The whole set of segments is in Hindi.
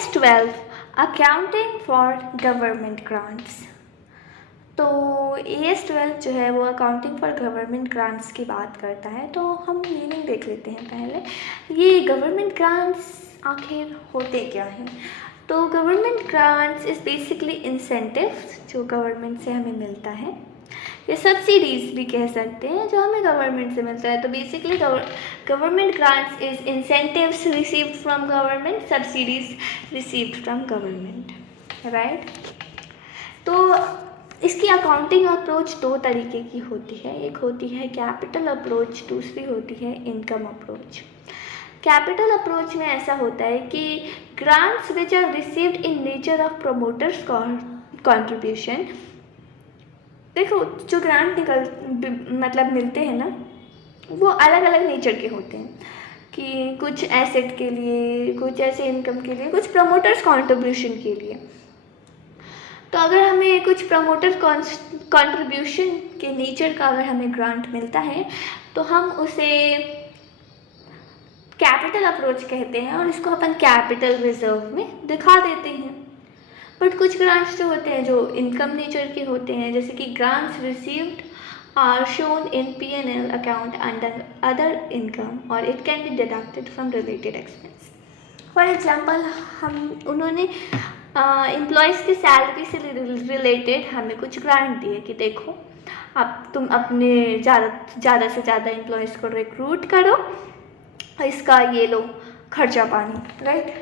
AS12 accounting for government grants. तो AS12 जो है वो अकाउंटिंग फॉर गवर्नमेंट ग्रांट्स की बात करता है। तो हम मीनिंग देख लेते हैं पहले। ये गवर्नमेंट ग्रांट्स आखिर होते क्या हैं? तो government grants is basically incentives जो गवर्नमेंट से हमें मिलता है, या सब्सिडीज़ भी कह सकते हैं जो हमें गवर्नमेंट से मिलता है। तो basically government grants is incentives received from government, subsidies received from government, right. तो इसकी अकाउंटिंग अप्रोच दो तरीके की होती है। एक होती है कैपिटल अप्रोच, दूसरी होती है इनकम अप्रोच। कैपिटल अप्रोच में ऐसा होता है कि grants which are received in nature of promoters contribution. देखो, जो ग्रांट मतलब मिलते हैं ना, वो अलग अलग नेचर के होते हैं कि कुछ एसेट के लिए, कुछ ऐसे इनकम के लिए, कुछ प्रमोटर्स कॉन्ट्रीब्यूशन के लिए। तो अगर हमें कुछ प्रमोटर कॉन्ट्रीब्यूशन के नेचर का अगर हमें ग्रांट मिलता है तो हम उसे कैपिटल अप्रोच कहते हैं और इसको अपन कैपिटल रिजर्व में दिखा देते हैं। बट कुछ ग्रांट्स जो होते हैं जो इनकम नेचर के होते हैं, जैसे कि grants received are shown in P&L account under other income और it can be deducted from related expense. For example, उन्होंने एम्प्लॉयज़ की सैलरी से रिलेटेड हमें कुछ ग्रांट दिए कि देखो, अब तुम अपने ज़्यादा से ज़्यादा एम्प्लॉयज़ को रिक्रूट करो, इसका ये लो खर्चा पानी, राइट।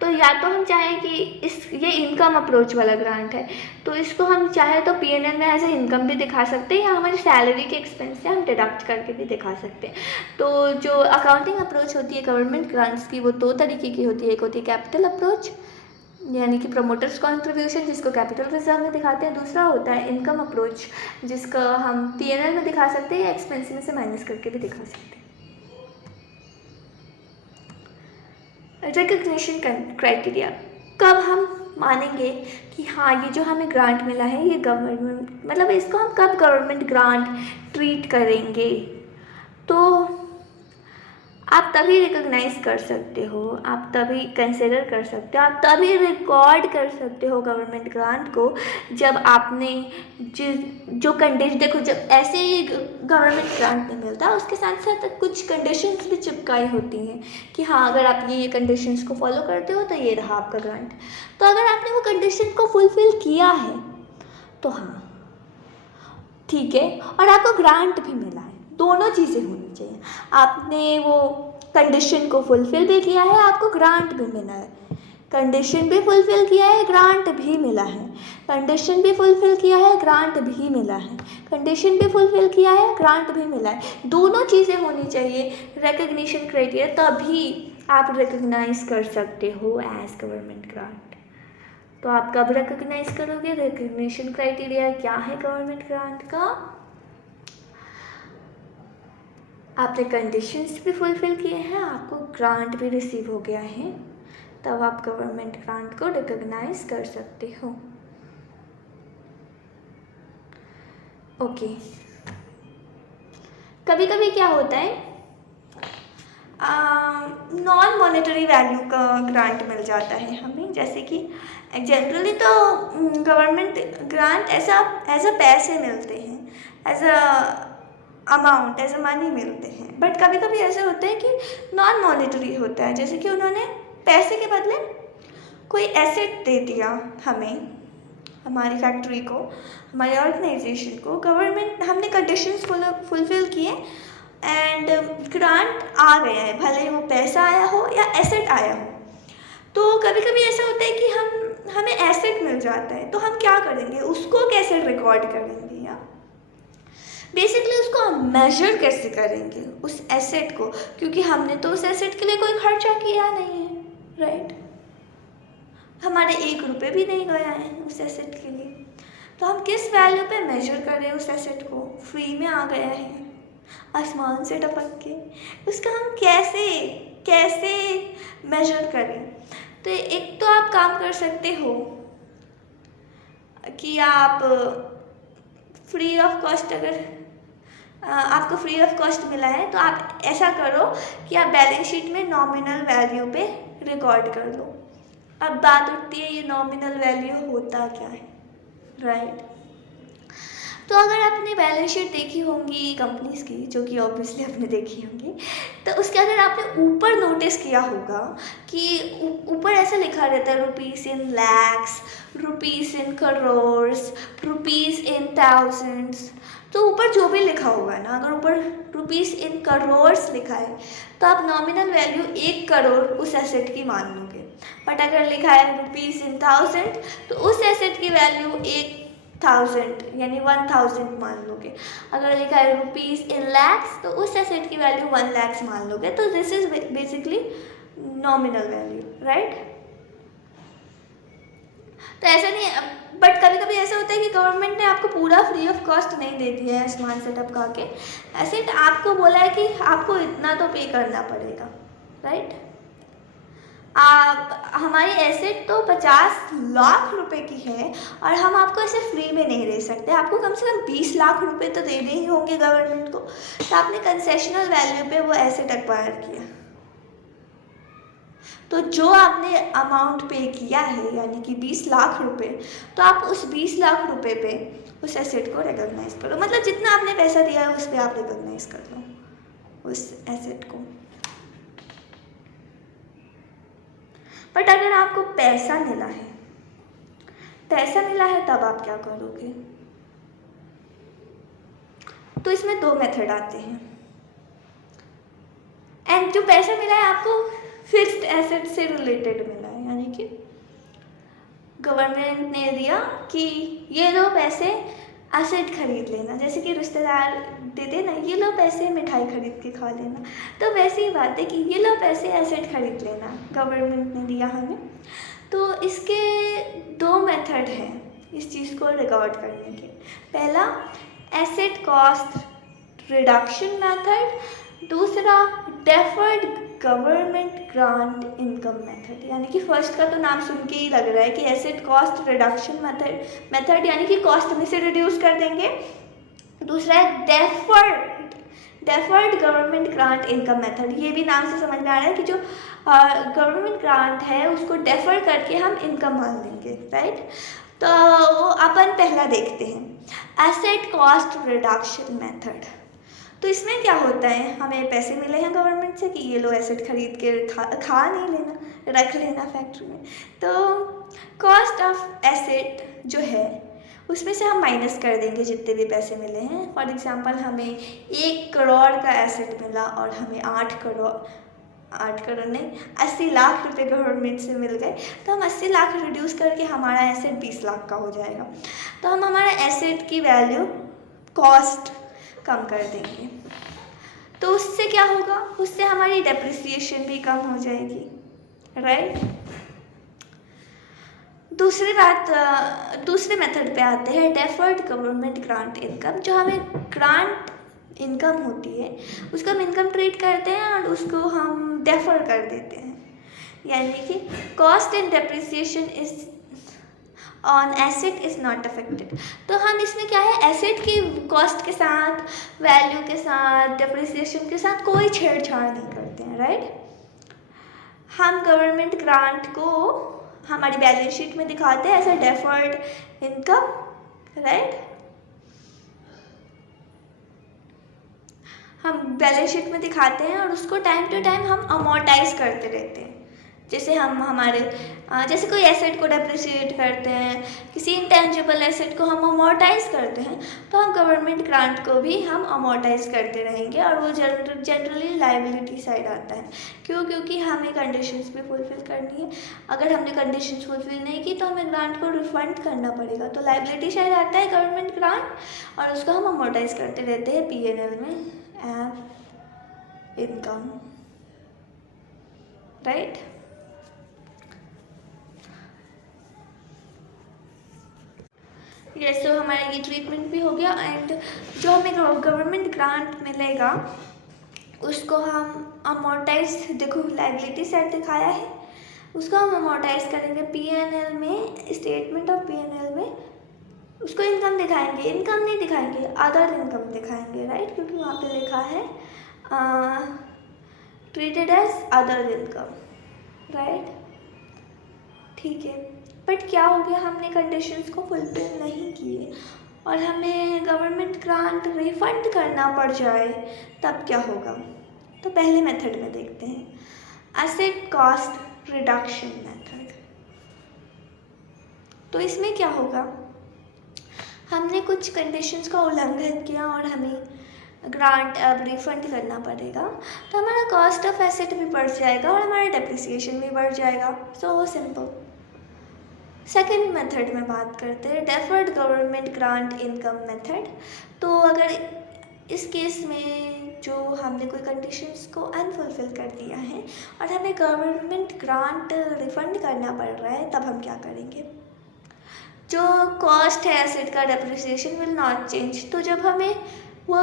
तो या तो हम चाहें कि ये इनकम अप्रोच वाला ग्रांट है, तो इसको हम चाहे तो P&L में एज ए इनकम भी दिखा सकते हैं, या हमारी सैलरी के एक्सपेंस से हम डिडक्ट करके भी दिखा सकते हैं। तो जो अकाउंटिंग अप्रोच होती है गवर्नमेंट ग्रांट्स की, वो दो तरीके की होती है। एक होती है कैपिटल अप्रोच, यानी कि प्रमोटर्स कॉन्ट्रीब्यूशन, जिसको कैपिटल रिजर्व में दिखाते हैं। दूसरा होता है इनकम अप्रोच, जिसका हम P&L में दिखा सकते हैं या एक्सपेंस में से माइनस करके भी दिखा सकते हैं। रिकग्निशन क्राइटेरिया, कब हम मानेंगे कि हाँ ये जो हमें ग्रांट मिला है ये गवर्नमेंट, मतलब इसको हम कब गवर्नमेंट ग्रांट ट्रीट करेंगे? तो आप तभी रिकॉग्नाइज कर सकते हो, आप तभी कंसिडर कर सकते हो, आप तभी रिकॉर्ड कर सकते हो गवर्नमेंट ग्रांट को, जब आपने जो कंडीशन, देखो जब ऐसे ही गवर्नमेंट ग्रांट नहीं मिलता, उसके साथ साथ कुछ कंडीशंस भी चिपकाई होती हैं कि हाँ अगर आप ये कंडीशंस को फॉलो करते हो तो ये रहा आपका ग्रांट। तो अगर आपने वो कंडीशन को फुलफिल किया है तो हाँ ठीक है, और आपको ग्रांट भी मिला है। दोनों चीज़ें होनी चाहिए, आपने वो कंडीशन को फुलफिल भी किया है, आपको ग्रांट भी मिला है। कंडीशन भी फुलफिल किया है, ग्रांट भी मिला है। कंडीशन भी फुलफिल किया है, ग्रांट भी मिला है। कंडीशन भी फुलफिल किया है, ग्रांट भी मिला है। दोनों चीज़ें होनी चाहिए रिकग्निशन क्राइटेरिया, तभी आप रिकग्नाइज कर सकते हो एज गवर्नमेंट ग्रांट। तो आप कब रिकग्नाइज करोगे? रिकग्निशन क्राइटेरिया क्या है गवर्नमेंट ग्रांट का? आपने कंडीशंस भी फुलफिल किए हैं, आपको ग्रांट भी रिसीव हो गया है, तब आप गवर्नमेंट ग्रांट को रिकग्नाइज कर सकते हो। ओके, कभी कभी क्या होता है, नॉन मॉनेटरी वैल्यू का ग्रांट मिल जाता है हमें। जैसे कि जनरली तो गवर्नमेंट ग्रांट एज अ पैसे मिलते हैं, as a amount, as a money मिलते हैं। बट कभी कभी ऐसे होता है कि नॉन मॉनेटरी होता है, जैसे कि उन्होंने पैसे के बदले कोई एसेट दे दिया हमें, हमारी फैक्ट्री को, हमारे ऑर्गेनाइजेशन को। गवर्नमेंट, हमने कंडीशंस फुलफिल किए एंड ग्रांट आ गया है, भले वो पैसा आया हो या एसेट आया हो। तो कभी कभी ऐसा होता है कि हमें एसेट मिल जाता है, तो हम क्या करेंगे, उसको कैसे रिकॉर्ड करेंगे, या बेसिकली उसको हम मेजर कैसे करेंगे उस एसेट को, क्योंकि हमने तो उस एसेट के लिए कोई खर्चा किया नहीं है, राइट। हमारे 1 रुपये भी नहीं गया है उस एसेट के लिए। तो हम किस वैल्यू पे मेजर करें उस एसेट को? फ्री में आ गया है, आसमान से टपक के, उसका हम कैसे मेजर करें? तो एक तो आप काम कर सकते हो कि आप फ्री ऑफ कॉस्ट, अगर आपको फ्री ऑफ कॉस्ट मिला है तो आप ऐसा करो कि आप बैलेंस शीट में नॉमिनल वैल्यू पे रिकॉर्ड कर लो। अब बात उठती है ये नॉमिनल वैल्यू होता क्या है, राइट। तो अगर आपने बैलेंस शीट देखी होंगी कंपनीज की, जो कि ऑब्वियसली आपने देखी होंगी, तो उसके अंदर आपने ऊपर नोटिस किया होगा कि ऊपर ऐसा लिखा रहता है rupees in lakhs, rupees in crores, rupees in thousands. तो ऊपर जो भी लिखा होगा ना, अगर ऊपर रुपीज़ इन करोर्स लिखा है तो आप नॉमिनल वैल्यू 1 करोड़ उस एसेट की मान लोगे। बट अगर लिखा है रुपीज़ इन थाउजेंड तो उस एसेट की वैल्यू 1,000 यानी 1,000 मान लोगे। अगर लिखा है रुपीज़ इन लैक्स तो उस एसेट की वैल्यू 1 लाख मान लोगे। तो this is basically nominal value, right. तो ऐसा नहीं है, बट कभी कभी ऐसा होता है कि गवर्नमेंट ने आपको पूरा फ्री ऑफ कॉस्ट नहीं दे दिया है स्मार्ट सेटअप का के, ऐसे आपको बोला है कि आपको इतना तो पे करना पड़ेगा, राइट। आप हमारी एसेट तो 50 लाख रुपए की है और हम आपको ऐसे फ्री में नहीं दे सकते, आपको कम से कम 20 लाख रुपए तो देने ही होंगे गवर्नमेंट को। तो आपने कंसेशनल वैल्यू पे वो एसेट एक्वायर किया, तो जो आपने अमाउंट पे किया है यानी कि 20 लाख रुपए, तो आप उस 20 लाख रुपए पे उस एसेट को रिकॉग्नाइज करो। मतलब जितना आपने पैसा दिया है उस पर आप रिकॉग्नाइज कर लो उस एसेट को। बट अगर आपको पैसा मिला है तब आप क्या करोगे? तो इसमें 2 मेथड आते हैं। एंड जो पैसा मिला है आपको फिक्स्ड एसेट से रिलेटेड मिला है, यानी कि गवर्नमेंट ने दिया कि ये लो पैसे एसेट खरीद लेना, जैसे कि रिश्तेदार देते ना, ये लो पैसे मिठाई खरीद के खा लेना। तो वैसी ही बात है कि ये लो पैसे एसेट खरीद लेना, गवर्नमेंट ने दिया हमें। तो इसके 2 मेथड हैं इस चीज़ को रिकॉर्ड करने के। पहला एसेट कॉस्ट रिडक्शन मेथड, दूसरा deferred government grant income method. यानी कि फर्स्ट का तो नाम सुन के ही लग रहा है कि एसेट कॉस्ट रिडक्शन मेथड यानी कि कॉस्ट में से रिड्यूस कर देंगे। दूसरा है deferred government grant income method. ये भी नाम से समझ में आ रहा है कि जो गवर्नमेंट ग्रांट है उसको डेफर करके हम इनकम मान लेंगे, राइट। तो अपन पहला देखते हैं एसेट कॉस्ट रिडक्शन मेथड। तो इसमें क्या होता है, हमें पैसे मिले हैं गवर्नमेंट से कि ये लो एसेट खरीद के खा नहीं लेना, रख लेना फैक्ट्री में। तो कॉस्ट ऑफ एसेट जो है उसमें से हम माइनस कर देंगे जितने भी पैसे मिले हैं। फॉर एग्जांपल हमें 1 करोड़ का एसेट मिला और हमें 8 करोड़ नहीं 80 लाख रुपए गवर्नमेंट से मिल गए, तो हम 80 लाख रिड्यूस करके हमारा एसेट 20 लाख का हो जाएगा। तो हम हमारा एसेट की वैल्यू कॉस्ट कम कर देंगे। तो उससे क्या होगा, उससे हमारी डेप्रिसिएशन भी कम हो जाएगी, राइट। दूसरे मेथड पे आते हैं डेफर्ड गवर्नमेंट ग्रांट इनकम। जो हमें ग्रांट इनकम होती है उसको हम इनकम ट्रीट करते हैं और उसको हम डेफर कर देते हैं, यानी कि cost and depreciation is on asset is not affected. तो हम इसमें क्या है, एसेट की कॉस्ट के साथ, वैल्यू के साथ, डेप्रिसिएशन के साथ कोई छेड़छाड़ नहीं करते हैं, राइट। हम गवर्नमेंट ग्रांट को हमारी बैलेंस शीट में दिखाते हैं ऐसा डेफर्ड इनकम, राइट। हम बैलेंस शीट में दिखाते हैं और उसको टाइम टू टाइम हम अमोर्टाइज करते रहते हैं। जैसे हम जैसे कोई एसेट को डेप्रिशिएट करते हैं, किसी इंटेंजिबल एसेट को हम अमोर्टाइज करते हैं, तो हम गवर्नमेंट ग्रांट को भी हम अमोर्टाइज करते रहेंगे और वो जनरली लाइबिलिटी साइड आता है। क्यों? क्योंकि हमें कंडीशंस भी फुलफिल करनी है। अगर हमने कंडीशंस फुलफिल नहीं की तो हमें ग्रांट को रिफंड करना पड़ेगा। तो लाइबिलिटी साइड आता है गवर्नमेंट ग्रांट और उसको हम अमोर्टाइज करते रहते हैं P&L में इनकम, राइट। यस, तो हमारा ये ट्रीटमेंट भी हो गया। एंड जो हमें गवर्नमेंट ग्रांट मिलेगा उसको हम अमोर्टाइज, देखो लाइबिलिटी साइड दिखाया है, उसको हम अमोर्टाइज करेंगे P&L में, स्टेटमेंट ऑफ P&L में उसको इनकम दिखाएंगे। इनकम नहीं दिखाएंगे, अदर इनकम दिखाएंगे, राइट, क्योंकि वहाँ पे लिखा है treated as other income, right. ठीक है, बट क्या हो गया, हमने कंडीशंस को फुलफिल नहीं किए और हमें गवर्नमेंट ग्रांट रिफंड करना पड़ जाए, तब क्या होगा? तो पहले मेथड में देखते हैं, एसेट कॉस्ट रिडक्शन मेथड। तो इसमें क्या होगा, हमने कुछ कंडीशंस का उल्लंघन किया और हमें ग्रांट अब रिफंड करना पड़ेगा, तो हमारा कॉस्ट ऑफ एसेट भी बढ़ जाएगा और हमारा डेप्रिसिएशन भी बढ़ जाएगा। So simple. सेकेंड मेथड में बात करते हैं, deferred government grant income method. तो अगर इस केस में जो हमने कोई कंडीशंस को अनफुलफिल कर दिया है और हमें गवर्नमेंट ग्रांट रिफंड करना पड़ रहा है, तब हम क्या करेंगे? जो कॉस्ट है एसेट का, डेप्रिसिएशन विल नॉट चेंज। तो जब हमें वो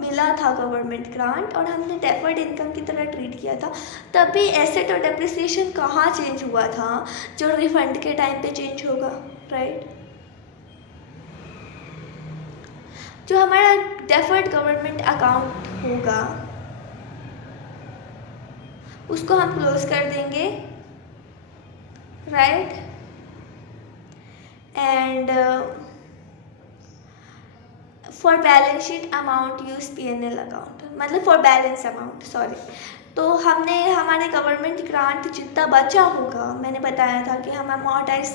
मिला था गवर्नमेंट ग्रांट और हमने डेफर्ड इनकम की तरह ट्रीट किया था, तब भी एसेट और डेप्रिसिएशन कहाँ चेंज हुआ था? जो रिफंड के टाइम पे चेंज होगा, राइट? जो हमारा डेफर्ड गवर्नमेंट अकाउंट होगा उसको हम क्लोज कर देंगे, right? And for balance sheet amount use PNL account, मतलब फॉर बैलेंस अमाउंट, सॉरी। तो हमने हमारे गवर्नमेंट ग्रांट जितना बचा होगा, मैंने बताया था कि हम अमोर्टाइज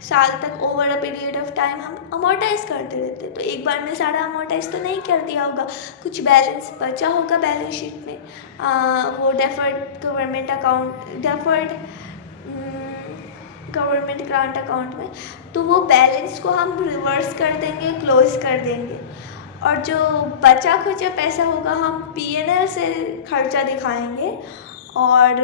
साल तक over a period of time हम अमोर्टाइज करते रहते, तो एक बार में सारा अमोर्टाइज तो नहीं कर दिया होगा, कुछ बैलेंस बचा होगा बैलेंस शीट में, वो deferred government account, deferred government grant account में, तो वो बैलेंस को हम रिवर्स कर देंगे, क्लोज कर देंगे, और जो बचा खुचा पैसा होगा हम PNL से खर्चा दिखाएंगे और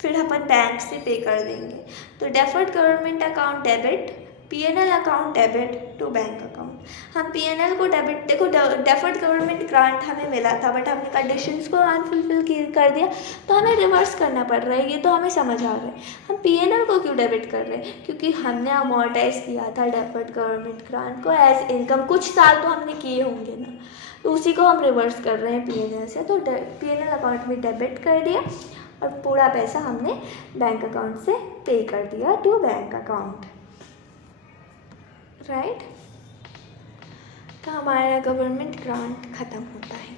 फिर अपन बैंक से पे कर देंगे। तो deferred government account debit, PNL account debit to bank account. हम PNL को डेबिट, देखो डेफर्ड गवर्नमेंट ग्रांट हमें मिला था बट हमने कंडीशंस को अनफुलफिल कर दिया, तो हमें रिवर्स करना पड़ रहा है, ये तो हमें समझ आ रहा है। हम PNL को क्यों डेबिट कर रहे हैं? क्योंकि हमने अमोर्टाइज किया था डेफर्ड गवर्नमेंट ग्रांट को एज इनकम, कुछ साल तो हमने किए होंगे ना, तो उसी को हम रिवर्स कर रहे हैं PNL से। तो PNL अकाउंट में डेबिट कर दिया और पूरा पैसा हमने बैंक अकाउंट से पे कर दिया टू बैंक अकाउंट, राइट? तो हमारा गवर्नमेंट ग्रांट ख़त्म होता है।